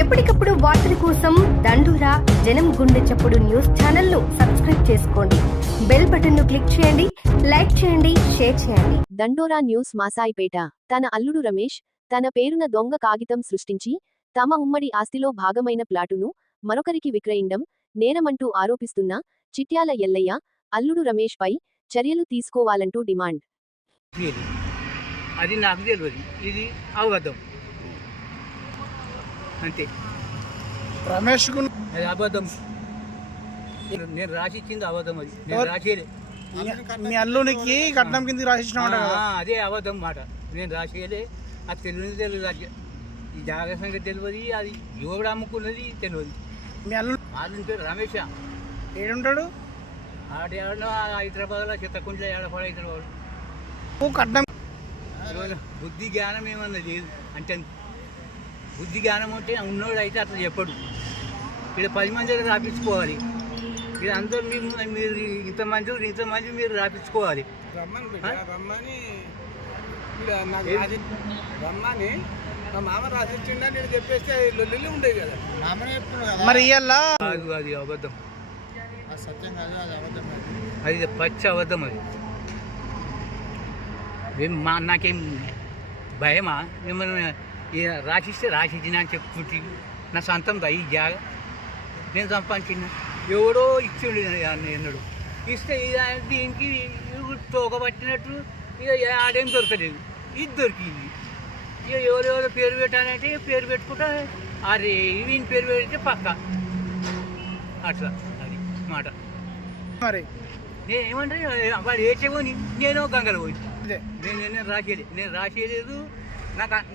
ఎప్పటికప్పుడు వార్తల కోసం దండూరా జనం గుండె చప్పుడు న్యూస్ ఛానల్ ను సబ్స్క్రైబ్ చేసుకోండి. బెల్ బటన్ ను క్లిక్ చేయండి, లైక్ చేయండి, షేర్ చేయండి. దండోరా న్యూస్ మాసాయిపేట. తన అల్లుడు రమేష్ తన పేరున దొంగ కాగితం సృష్టించి తమ ఉమ్మడి ఆస్తిలో భాగమైన ప్లాటును మరొకరికి విక్రయించడం నేరమంటూ ఆరోపిస్తున్న చిట్యాల ఎల్లయ్య అల్లుడు రమేష్ పై చర్యలు తీసుకోవాలంటూ డిమాండ్. అది నాకు తెలియదు, ఇది అబద్ధం అంతే. రమేష్ అది అబద్ధం, నేను రాసి ఇచ్చింది అబద్ధం. అది నేను రాసేది మీ అల్లునికి కట్నం కింద రాసిచ్చిన అదే అబద్ధం మాట. నేను రాసేయలే. అది తెలియదు ఈ జాగ్రత్త సంగతి తెలియదు, అది ఎవడు అమ్ముకున్నది తెలియదు. మీ అల్లు వాళ్ళ పేరు రమేష్. ఏడుంటాడు? ఆడేవాడు హైదరాబాద్లో చిత్తకుంట్లో ఏడపడవుతాడు వాడు. కట్నం బుద్ధి జ్ఞానం ఏమన్నా లేదు అంటే, బుద్ధి జ్ఞానం అంటే ఉన్నోడు అయితే అట్లా చెప్పడు. ఇక్కడ 10 మంది దగ్గర రాపించుకోవాలి. ఇక్కడ అందరూ మీరు ఇంతమంది మీరు రాపించుకోవాలి. రమ్మని మా మామ రాసిచ్చిండా నేను చెప్పేస్తే లొల్లి ఉండేది కదా. మరి ఇయ్యాలా అది అబద్ధం, సత్యం కాదు, అది అబద్ధం. అది పచ్చ అబద్ధం. అది నాకేం భయమా? ఏమన్నా రాసిస్తే రాసిచ్చిన అని చెప్పుకుంటే నా సొంతం ఈ జాగా నేను సంపాదించిన. ఎవడో ఇచ్చిండు ఎన్నడు ఇస్తే దీనికి తోకబట్టినట్టు ఇక ఆడేం దొరకలేదు, ఇది దొరికింది. ఇక ఎవరెవరో పేరు పెట్టాలంటే పేరు పెట్టుకుంటా, అరే వీని పేరు పెడితే పక్క అట్లా. అది మాట. మరి నేను ఏమంటే వాడు ఏడ్చేపోని నేను గంగలు పోయి నేను రాసేయలేదు.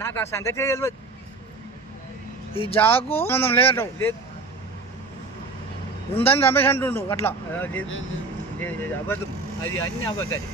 నాకు ఆ సంగతి తెలియదు. ఈ జాగు సంబంధం లేదట లేదు, ఉందని రమేష్ అంటుండు అట్లా. అబద్ధం, అది అన్ని అబద్ధాలు.